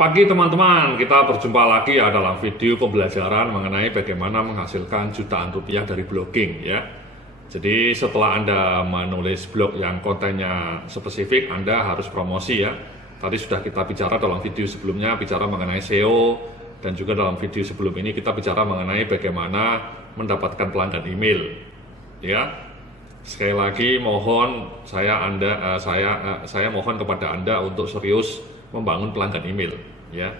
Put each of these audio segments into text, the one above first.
Selamat pagi teman-teman, kita berjumpa lagi ya dalam video pembelajaran mengenai bagaimana menghasilkan jutaan rupiah dari blogging ya. Jadi setelah Anda menulis blog yang kontennya spesifik, Anda harus promosi ya. Tadi sudah kita bicara dalam video sebelumnya, bicara mengenai SEO, dan juga dalam video sebelum ini kita bicara mengenai bagaimana mendapatkan pelanggan email ya. Sekali lagi mohon saya mohon kepada Anda untuk serius membangun pelanggan email ya.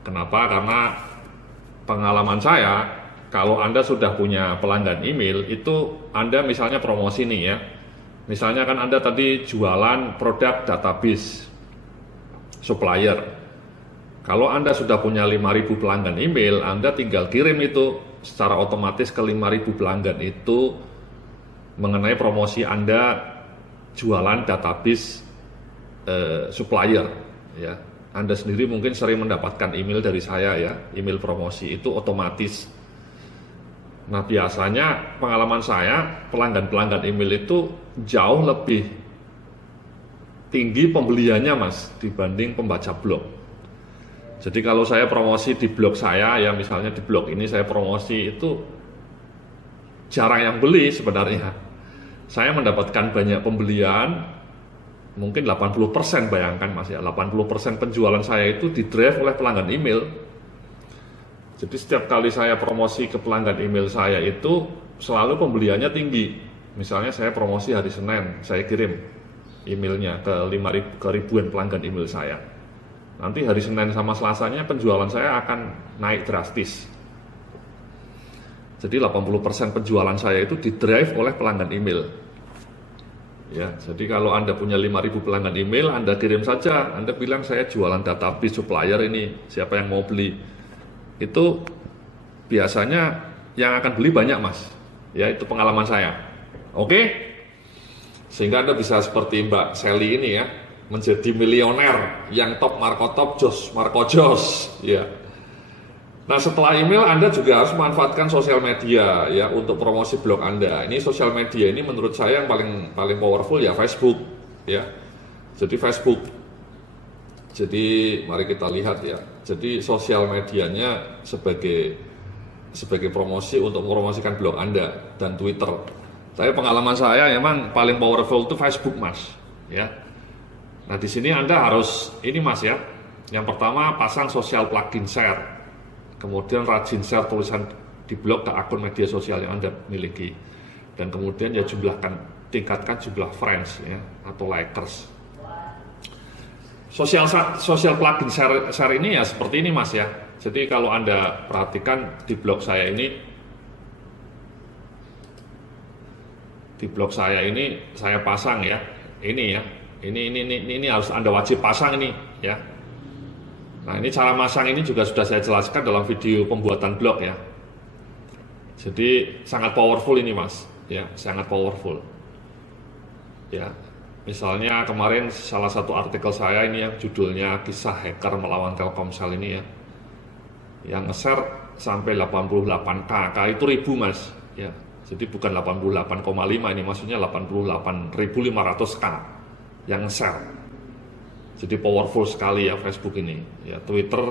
Kenapa? Karena pengalaman saya, kalau Anda sudah punya pelanggan email, itu Anda misalnya promosi nih ya. Misalnya kan Anda tadi jualan produk database supplier. Kalau Anda sudah punya 5.000 pelanggan email, Anda tinggal kirim itu secara otomatis ke 5.000 pelanggan itu mengenai promosi Anda jualan database supplier ya. Anda sendiri mungkin sering mendapatkan email dari saya ya, email promosi itu otomatis. Nah biasanya pengalaman saya, pelanggan-pelanggan email itu jauh lebih tinggi pembeliannya mas dibanding pembaca blog. Jadi kalau saya promosi di blog saya ya, misalnya di blog ini saya promosi, itu jarang yang beli sebenarnya. Saya mendapatkan banyak pembelian, mungkin 80%, bayangkan mas ya, 80% penjualan saya itu didrive oleh pelanggan email. Jadi setiap kali saya promosi ke pelanggan email saya itu selalu pembeliannya tinggi. Misalnya saya promosi hari Senin, saya kirim emailnya ke ribuan pelanggan email saya. Nanti hari Senin sama Selasanya penjualan saya akan naik drastis. Jadi 80% penjualan saya itu didrive oleh pelanggan email. Ya, jadi kalau Anda punya 5.000 pelanggan email, Anda kirim saja, Anda bilang saya jualan database supplier ini, siapa yang mau beli. Itu biasanya yang akan beli banyak mas. Ya, itu pengalaman saya. Oke? Sehingga Anda bisa seperti Mbak Sally ini ya, menjadi milioner yang top Marco Top Jos Marco Jos ya. Nah setelah email Anda juga harus memanfaatkan sosial media ya untuk promosi blog Anda. Ini sosial media ini menurut saya yang paling powerful ya Facebook ya. Jadi Facebook. Jadi mari kita lihat ya. Jadi sosial medianya sebagai promosi untuk mempromosikan blog Anda dan Twitter. Tapi pengalaman saya memang paling powerful itu Facebook mas ya. Nah di sini Anda harus ini mas ya. Yang pertama pasang social plugin share. Kemudian rajin share tulisan di blog ke akun media sosial yang Anda miliki. Dan kemudian ya tingkatkan jumlah friends ya, atau likers. Social plugin share ini ya seperti ini mas ya. Jadi kalau Anda perhatikan di blog saya ini, saya pasang ya. Ini ya. Ini harus Anda wajib pasang ini ya. Nah ini cara masang ini juga sudah saya jelaskan dalam video pembuatan blog ya. Jadi sangat powerful ini mas, ya sangat powerful. Ya, misalnya kemarin salah satu artikel saya ini yang judulnya kisah hacker melawan Telkomsel ini ya, yang nge-share sampai 88k, itu ribu mas, ya. Jadi bukan 88,5 ini, maksudnya 88.500k yang nge-share. Jadi powerful sekali ya Facebook ini. Ya Twitter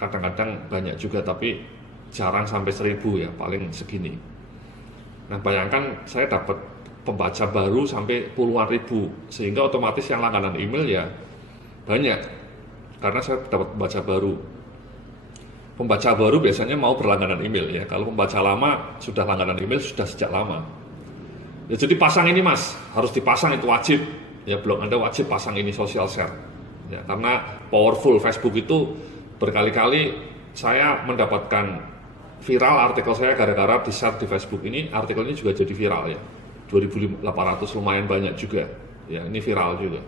kadang-kadang banyak juga tapi jarang sampai 1.000 ya, paling segini. Nah bayangkan saya dapat pembaca baru sampai puluhan ribu, sehingga otomatis yang langganan email ya banyak karena saya dapat pembaca baru. Pembaca baru biasanya mau berlangganan email ya. Kalau pembaca lama sudah langganan email sudah sejak lama. Ya jadi pasang ini mas, harus dipasang, itu wajib. Ya blog Anda wajib pasang ini social share ya, karena powerful. Facebook itu berkali-kali saya mendapatkan viral artikel saya gara-gara di share di Facebook ini. Artikel ini juga jadi viral ya, 2.800, lumayan banyak juga ya, ini viral juga.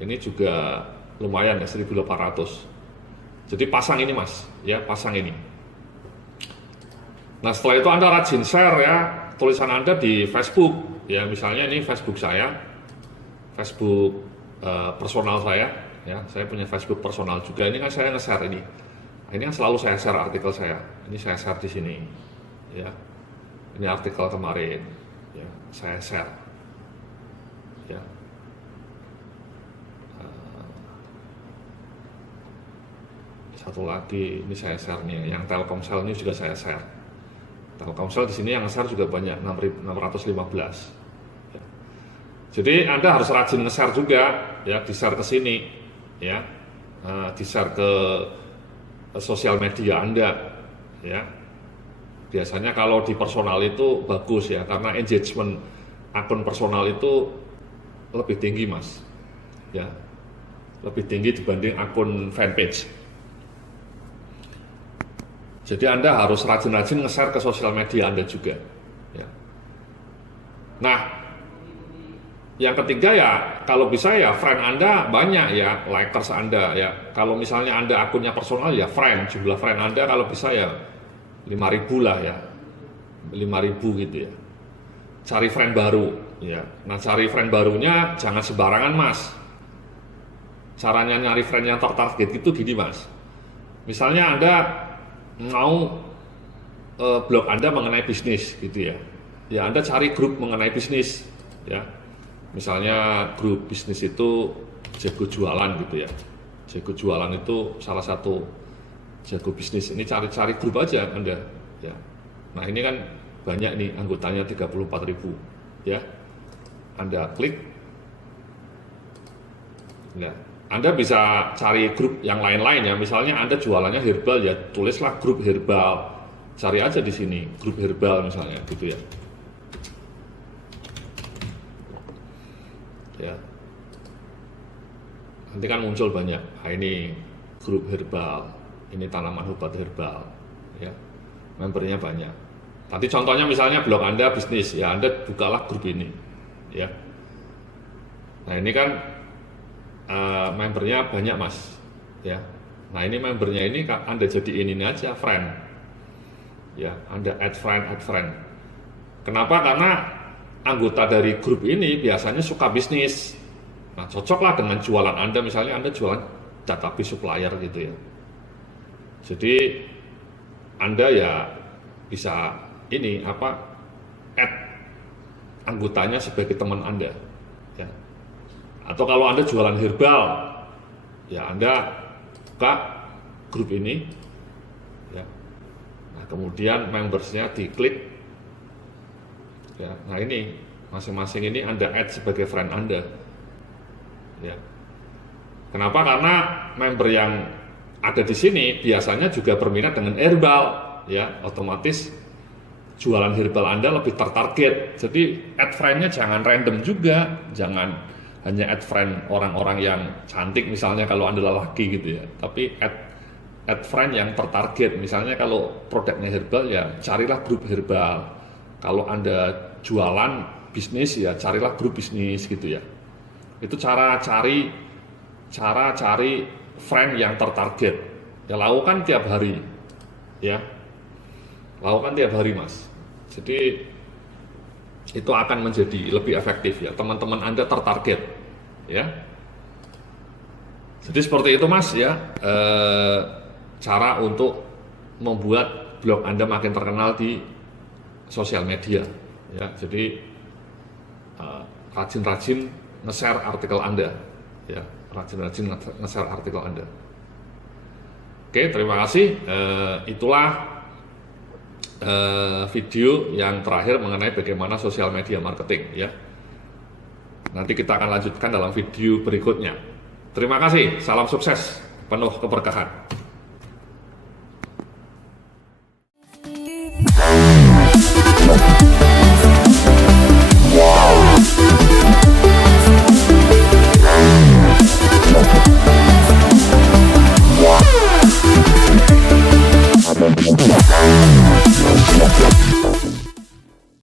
Ini juga lumayan ya, 1.800. Jadi pasang ini mas ya, pasang ini. Nah setelah itu Anda rajin share ya tulisan Anda di Facebook ya. Misalnya ini Facebook saya, Facebook personal saya ya, saya punya Facebook personal juga. Ini kan saya nge-share ini. Ini kan selalu saya share artikel saya. Ini saya share di sini ya. Ini artikel kemarin ya, saya share ya. Satu lagi ini saya share nih, yang Telkomsel ini juga saya share. Telkomsel di sini yang share juga banyak, 6.615. Ya. Jadi Anda harus rajin nge-share juga, ya, di-share ke sini, ya, di-share ke sosial media Anda, ya. Biasanya kalau di personal itu bagus ya, karena engagement akun personal itu lebih tinggi, Mas, ya, lebih tinggi dibanding akun fanpage. Jadi Anda harus rajin-rajin nge-share ke sosial media Anda juga, ya. Nah, yang ketiga ya, kalau bisa ya friend Anda banyak ya, likers Anda ya. Kalau misalnya Anda akunnya personal ya friend, jumlah friend Anda kalau bisa ya 5.000 lah ya, 5.000 gitu ya. Cari friend baru ya. Nah, cari friend barunya jangan sembarangan, Mas. Caranya nyari friend yang tertarget itu gini, Mas. Misalnya Anda mau blog Anda mengenai bisnis gitu ya. Ya, Anda cari grup mengenai bisnis ya. Misalnya grup bisnis itu jago jualan gitu ya. Jago jualan itu salah satu jago bisnis. Ini cari-cari grup aja Anda ya. Nah, ini kan banyak nih anggotanya 34.000 ya. Anda klik. Nah, Anda bisa cari grup yang lain-lain ya. Misalnya Anda jualannya herbal ya, tulislah grup herbal. Cari aja di sini grup herbal misalnya gitu ya. Ya. Nanti kan muncul banyak. Nah, ini grup herbal, ini tanaman obat herbal ya. Membernya banyak. Nanti contohnya misalnya blog Anda bisnis ya, Anda bukalah grup ini ya. Nah, ini kan membernya banyak, Mas ya. Nah, ini membernya ini Anda jadiin ini aja friend ya. Anda add friend. Kenapa? Karena anggota dari grup ini biasanya suka bisnis. Nah, cocoklah dengan jualan Anda. Misalnya Anda jualan database supplier gitu ya. Jadi Anda ya bisa ini add anggotanya sebagai teman Anda ya. Atau kalau Anda jualan herbal, ya Anda buka grup ini, ya. Nah, kemudian membersnya diklik, ya. Nah, ini masing-masing ini Anda add sebagai friend Anda, ya. Kenapa? Karena member yang ada di sini biasanya juga berminat dengan herbal, ya. Otomatis jualan herbal Anda lebih tertarget. Jadi add friend-nya jangan random juga, jangan hanya add friend orang-orang yang cantik misalnya kalau Anda lelaki gitu ya, tapi add friend yang tertarget. Misalnya kalau produknya herbal ya carilah grup herbal. Kalau Anda jualan bisnis ya carilah grup bisnis gitu ya. Itu cara cari friend yang tertarget. Ya lakukan tiap hari ya. Lakukan tiap hari, Mas. Jadi itu akan menjadi lebih efektif ya, teman-teman Anda tertarget ya. Jadi seperti itu, Mas ya, cara untuk membuat blog Anda makin terkenal di sosial media ya. Jadi rajin-rajin nge-share artikel Anda ya, rajin-rajin nge-share artikel Anda. Oke, terima kasih. Itulah video yang terakhir mengenai bagaimana sosial media marketing ya. Nanti kita akan lanjutkan dalam video berikutnya. Terima kasih, salam sukses, penuh keberkahan.